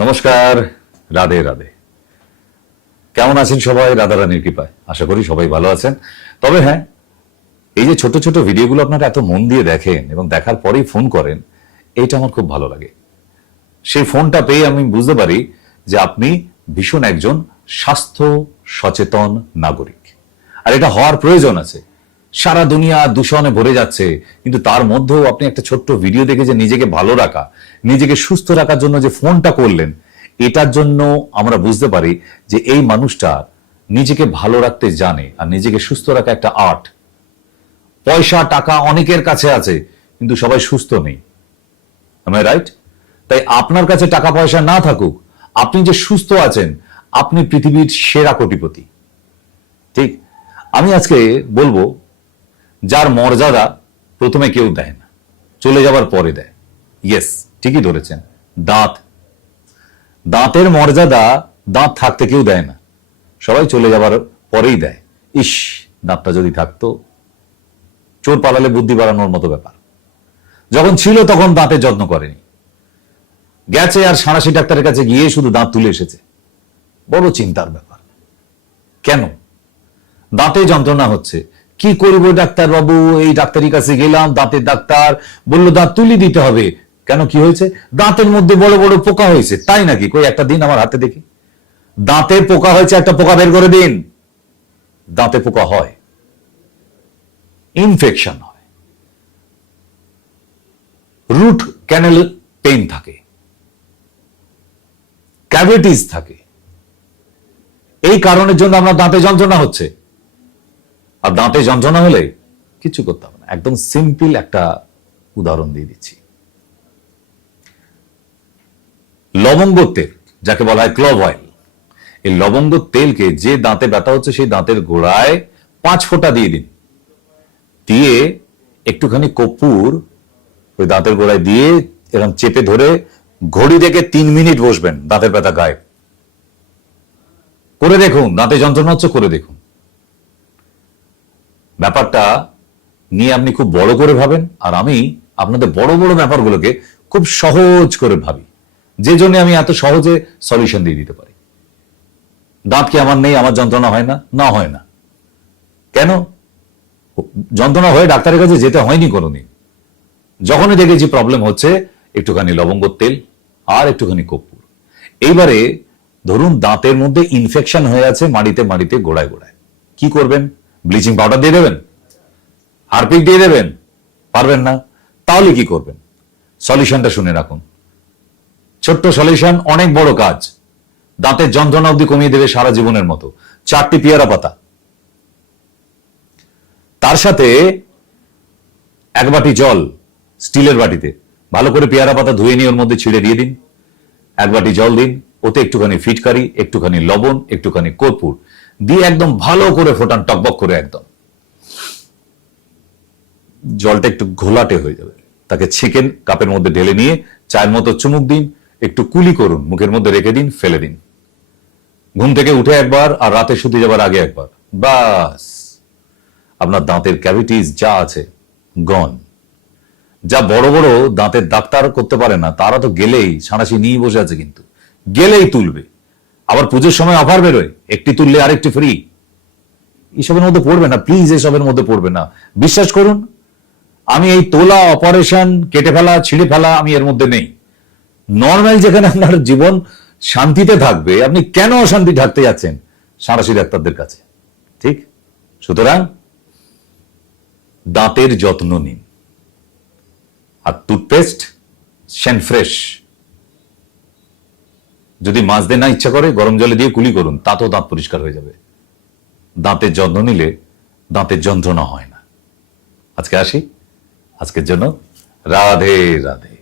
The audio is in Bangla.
নমস্কার, রাধে রাধে। কেমন আছেন সবাই? রাধারানীর কৃপায় আশা করি সবাই ভালো আছেন। তবে হ্যাঁ, এই যে ছোট ছোট ভিডিওগুলো আপনারা এত মন দিয়ে দেখেন এবং দেখার পরেই ফোন করেন, এটা আমার খুব ভালো লাগে। সেই ফোনটা পেয়ে আমি বুঝতে পারি যে আপনি ভীষণ একজন স্বাস্থ্য সচেতন নাগরিক, আর এটা হওয়ার প্রয়োজন আছে। সারা দুনিয়া দূষণে ভরে যাচ্ছে, কিন্তু তার মধ্যেও আপনি একটা ছোট্ট ভিডিও দেখে যে নিজেকে ভালো রাখা, নিজেকে সুস্থ রাখার জন্য যে ফোনটা করলেন, এটার জন্য আমরা বুঝতে পারি যে এই মানুষটা নিজেকে ভালো রাখতে জানে, আর নিজেকে সুস্থ রাখা একটা আর্ট। পয়সা টাকা অনেকের কাছে আছে, কিন্তু সবাই সুস্থ নেই। am I right? তাই আপনার কাছে টাকা পয়সা না থাকুক, আপনি যে সুস্থ আছেন, আপনি পৃথিবীর সেরা কোটিপতি। ঠিক? আমি আজকে বলবো যার মর্যাদা প্রথমে কেউ দেয় না, চলে যাবার পরে দেয়। ইয়েস, ঠিকই ধরেছেন। দাঁত, দাঁতের মর্যাদা দাঁত থাকতে কেউ দেয় না, সবাই চলে যাবার পরেই দেয়। ইস, দাঁতটা যদি থাকতো। চোর পালালে বুদ্ধি বাড়ানোর মতো ব্যাপার। যখন ছিল তখন দাঁতের যত্ন করেনি, গেছে আর সাঁড়াশি ডাক্তারের কাছে গিয়ে শুধু দাঁত তুলে এসেছে। বড় চিন্তার ব্যাপার। কেন? দাঁতে যন্ত্রণা হচ্ছে, কি করবো ডাক্তার বাবু, এই ডাক্তারের কাছে গেলাম, দাঁতের ডাক্তার বলল দাঁত তুলি দিতে হবে। কেন, কি হয়েছে? দাঁতের মধ্যে বড় বড় পোকা হয়েছে। তাই নাকি? কই একটা দিন আমার হাতে দেখি। দাঁতে পোকা হয়েছে, একটা পোকা বের করে দিন। দাঁতে পোকা হয়, ইনফেকশন হয়, রুট ক্যানেল পেইন থাকে, ক্যাভিটিস থাকে। এই কারণের জন্য আমরা দাঁতে যন্ত্রণা হচ্ছে। আর দাঁতে যন্ত্রণা হলে কিছু করতে হবে না। একদম সিম্পল একটা উদাহরণ দিয়ে দিচ্ছি। লবঙ্গ তেল, যাকে বলা হয় ক্লভ অয়েল, এই লবঙ্গ তেলকে যে দাঁতে ব্যথা হচ্ছে সেই দাঁতের গোড়ায় 5 ফোঁটা দিয়ে দিন। দিয়ে একটুখানি কর্পূর ওই দাঁতের গোড়ায় দিয়ে এরকম চেপে ধরে ঘড়ি দেখে 3 মিনিট বসবেন, দাঁতের ব্যথা গায়েব। করে দেখুন, দাঁতে যন্ত্রণা হচ্ছে, করে দেখুন। ব্যাপারটা নিয়ে আপনি খুব বড় করে ভাবেন, আর আমি আপনাদের বড় বড় ব্যাপারগুলোকে খুব সহজ করে ভাবি, যে জন্য আমি এত সহজে সলিউশন দিয়ে দিতে পারি। দাঁত কি আমার নেই, আমার যন্ত্রণা হয় না? না, হয় না। কেন? যন্ত্রণা হয়ে ডাক্তারের কাছে যেতে হয়নি কোনোদিন। যখনই দেখেছি প্রবলেম হচ্ছে, একটুখানি লবঙ্গ তেল আর একটুখানি কর্পূর। এইবারে ধরুন দাঁতের মধ্যে ইনফেকশন হয়ে আছে মাড়িতে মাড়িতে, গোড়ায় গোড়ায়, কি করবেন? ব্লিচিং পাউডার দিয়ে দেবেন? হারপিক দিয়ে দেবেন? পারবেন না। তাহলে কি করবেন? সলিউশনটা শুনে রাখুন। ছোট্ট সলিউশন, অনেক বড় কাজ। দাঁতের যন্ত্রণা অবধি কমিয়ে দেবে সারা জীবনের মতো। 4টি পেয়ারা পাতা, তার সাথে 1 বাটি জল স্টিলের বাটিতে, ভালো করে পেয়ারা পাতা ধুয়ে নিয়ে ওর মধ্যে ছিঁড়ে দিয়ে দিন। 1 বাটি জল দিন, ওতে একটুখানি ফিটকারি, একটুখানি লবণ, একটুখানি কর্পূর দিয়ে একদম ভালো করে ফোটান, টকবক করে একদম। জলটা একটু ঘোলাটে হয়ে যাবে, তাকে ছেঁকেন, কাপের মধ্যে ঢেলে নিয়ে চায়ের মতো চুমুক দিন, একটু কুলি করুন, মুখের মধ্যে রেখে দিন, ফেলে দিন। ঘুম থেকে উঠে একবার, আর রাতে শুতে যাবার আগে একবার। বাস, আপনার দাঁতের ক্যাভিটিস যা আছে গন। যা বড় বড় দাঁতের ডাক্তার করতে পারে না, তারা তো গেলেই সাঁড়াশি নিয়ে বসে আছে, কিন্তু গেলেই তুলবে। আবার পুজোর সময় অফার বেরোয়, একটি তুললে আরেকটি ফ্রি। এসবের মধ্যে পড়বে না প্লিজ, এসবের মধ্যে পড়বে না। বিশ্বাস করুন, আমি এই তোলা, অপারেশন, কেটে ফেলা, ছিঁড়ে ফেলা, আমি এর মধ্যে নেই। নর্মাল যেখানে আপনার জীবন শান্তিতে থাকবে, আপনি কেন অশান্তি থাকতে যাচ্ছেন সাঁড়াশি ডাক্তারদের কাছে? ঠিক? সুতরাং দাঁতের যত্ন নিন। আর টুথপেস্ট শ্যানফ্রেশ, যদি মাজতে না ইচ্ছা করে গরম জলে দিয়ে কুলি করুন, তাতেও দাঁত পরিষ্কার হয়ে যাবে। দাঁতের যত্ন নিলে দাঁতের যন্ত্রণা হয় না। আজকে আসি, আজকের জন্য রাধে রাধে।